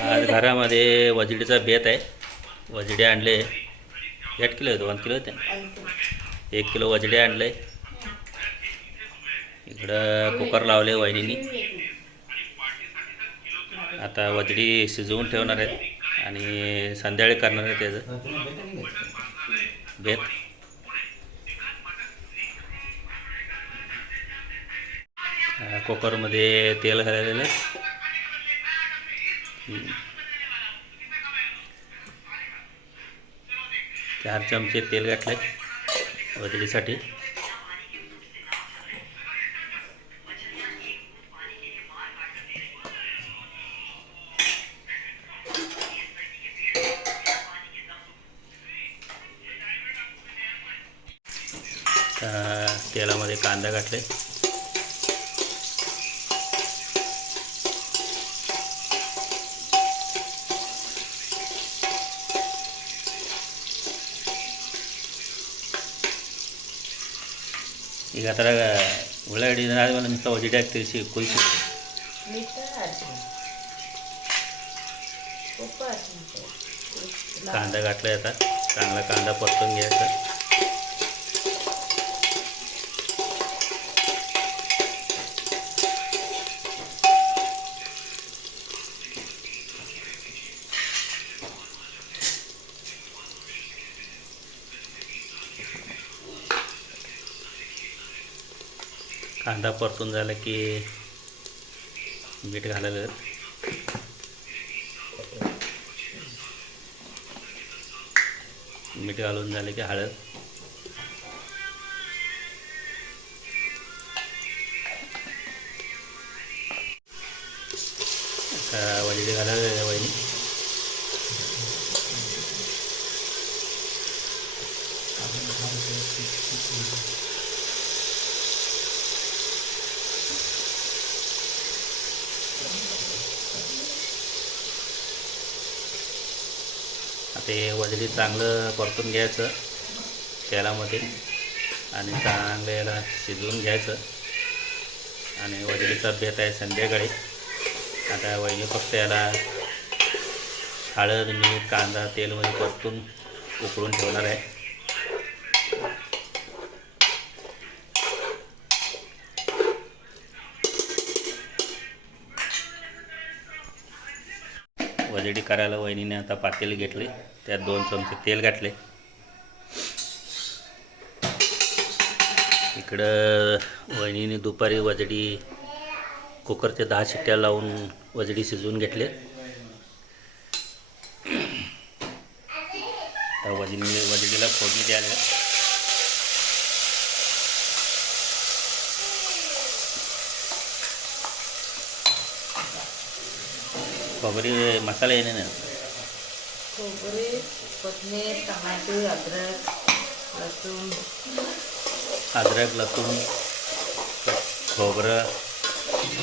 आज घरामध्ये वजडीचा बेत आहे. वजडे आणले. एक किलो दोन किलो होते. एक किलो वजडे आणले. इकडं कुकर लावले वहिनीनी. आता वजडी शिजवून ठेवणार आहेत आणि संध्याकाळी करणार आहे त्याचं. बेत. कुकरमध्ये तेल घालायलेलं आहे. चार चमचे तेल घातले वजडीसाठी तेलामध्ये कांदा घातले ಈಗ ಆ ಥರ ಉಳ್ಳಾಗಡ್ಡಿ ಆದಮೇಲೆ ಮಿಕ್ಕ ಒಜಿಡಿ ಹಾಕ್ತೀವಿ ಸಿ ಕುದಿಸಿ मीठ अर्धी खूप अर्धी कांदा घातला आता चांगला कांदा परतून घ्यायचा कांदा परतून झाला की मीठ घालायला. मीठ घालून झाले की हळद. आता वजडी घालायला वहिनी. ते हे चांगलं परतून घ्यायचं तेलामध्ये आणि चांगलं याला शिजवून घ्यायचं. आणि वजलीचा बेत आहे संध्याकाळी. आता वहिनी फक्त याला हळद मीठ कांदा तेलमध्ये परतून उकळून ठेवणार आहे. रेडी करायला वहिनीने आता पातेली घेतले. त्यात दोन चमचे तेल घातले. इकडं वहिनीने दुपारी वजडी कुकरच्या दहा शिट्ट्या लावून वजडी शिजवून घेतले. आता वजनी वजडीला फोडणी द्यायला. खोबरी मसाला येणे ना खोबरे कोथमीर टमाटे अद्रक लसूण अद्रक लसूण खोबरं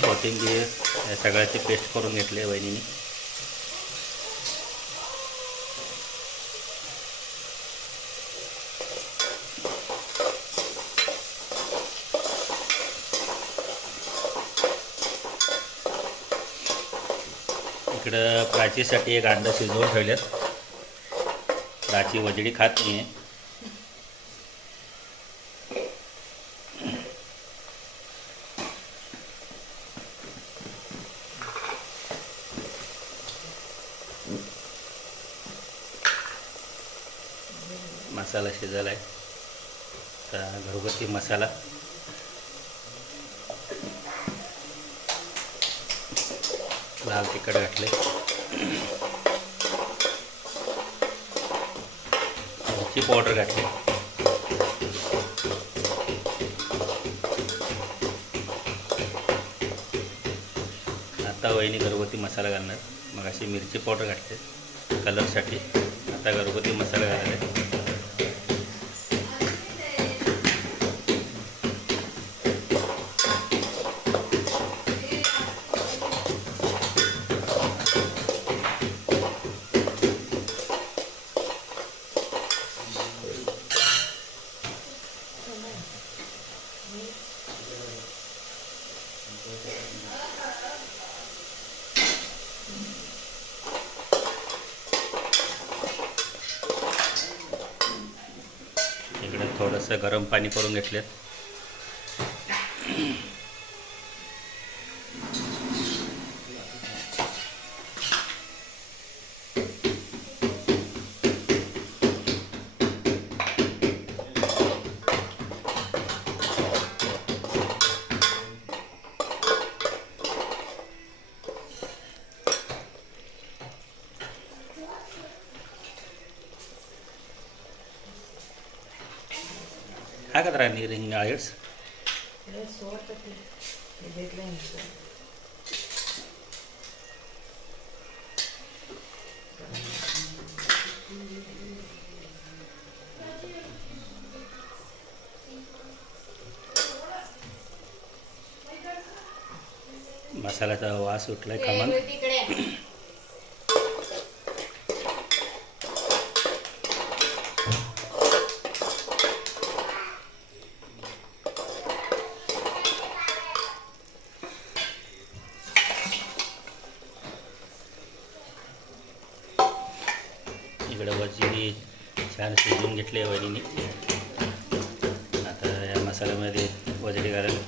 कोथिंबीर या सगळ्याची पेस्ट करून घेतली आहे वहिनीने इकडं प्राचीसाठी एक अंडा शिजवून ठेवल्यात प्राची वजडी खात नाही आहे मसाला शिजायला आहे तर घरगुती मसाला. लाल तिखट घातले मिरची पावडर घातली. आता वहिनी घरगुती मसाला घालणार. मग अशी मिरची पावडर घातली. कलरसाठी आता घरगुती मसाला घालायला थोडंसं गरम पाणी करून घेतलेत. ಹಾಗಾದ್ರೆ ನೀರು ಹಿಂಗೆ ಇಡ್ಸ್ हे ಸೋರ್ತತಿ ಇದೆಲ್ಲ ಹಿಂಗೆ मसाल्याचा वास सुटलाय खमंग छान शिजवून घेतली आहे वहिनीने आता या मसाल्यामध्ये वजडी घालायला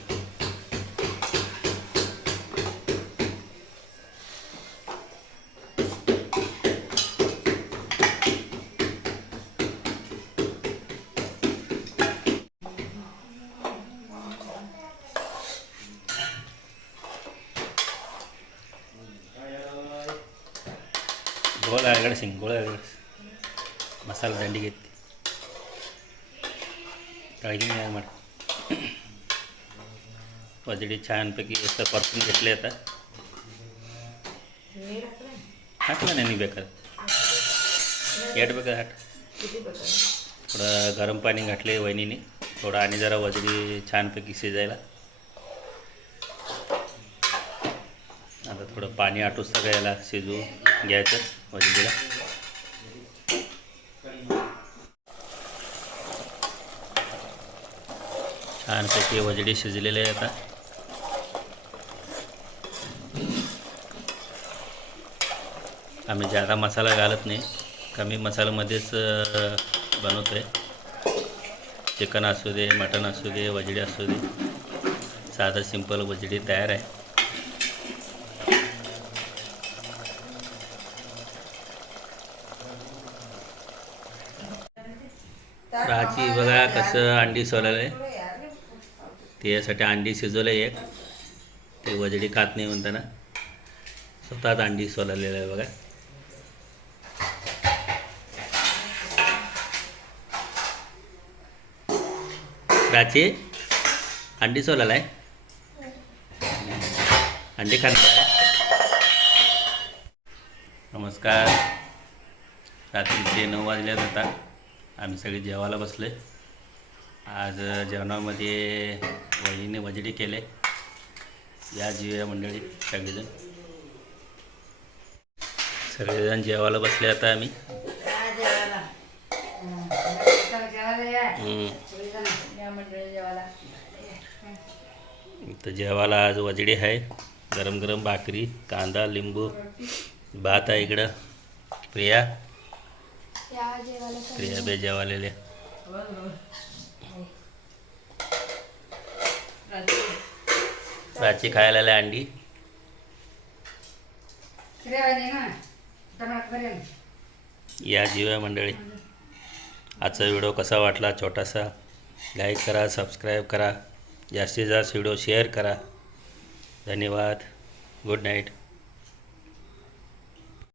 गोळ आहे सिंग गोळ आहे मसाला ದಂಡಿ घेतली काळजी नाही आहे मॅडम वजडी छानपैकी असं परतून घेतले आता ನೀರು ಹಾಕ್ರೆ हाटलं नाही बेकार एट बेकार हाट किती ಬೇಕಾ थोडं गरम पाणी घातले वहिनीने थोडं आणि जरा वजडी छानपैकी शिजायला आता थोडं पाणी आटूस तर याला शिजू घ्यायचं वजडीला छानपैकी वजडी शिजलेले आहे आता. आम्ही जादा मसाला घालत नाही कमी मसाल्यामध्येच बनवतो आहे चिकन असू दे मटन असू दे वजडी असू दे. साधं सिंपल वजडी तयार आहे. राहाची बघा कसं अंडी सोलायला आहे त्यासाठी अंडी शिजवलं एक. ते वजडी खात नाही म्हणताना. स्वतःच अंडी सोललेलं आहे बघा. प्राची अंडी सोलाला आहे अंडी खाणार नमस्कार. रात्रीचे नऊ वाजल्यात आता आम्ही सगळे जेवायला बसले आज जेवणामध्ये वहिनीने वजडी केले. या जीव मंडळी सगळेजण. सगळेजण जेवायला बसले आता आम्ही. तर जेवायला आज वजडी आहे. गरम गरम भाकरी कांदा लिंबू भात आहे इकडं. प्रिया. प्रिया बे जेवालेले प्राची खायला आल्या अंडी. या जीवा मंडळी आजचा व्हिडिओ कसा वाटला छोटासा लाईक करा सबस्क्राईब करा जास्तीत जास्त व्हिडिओ शेअर करा. धन्यवाद. Good night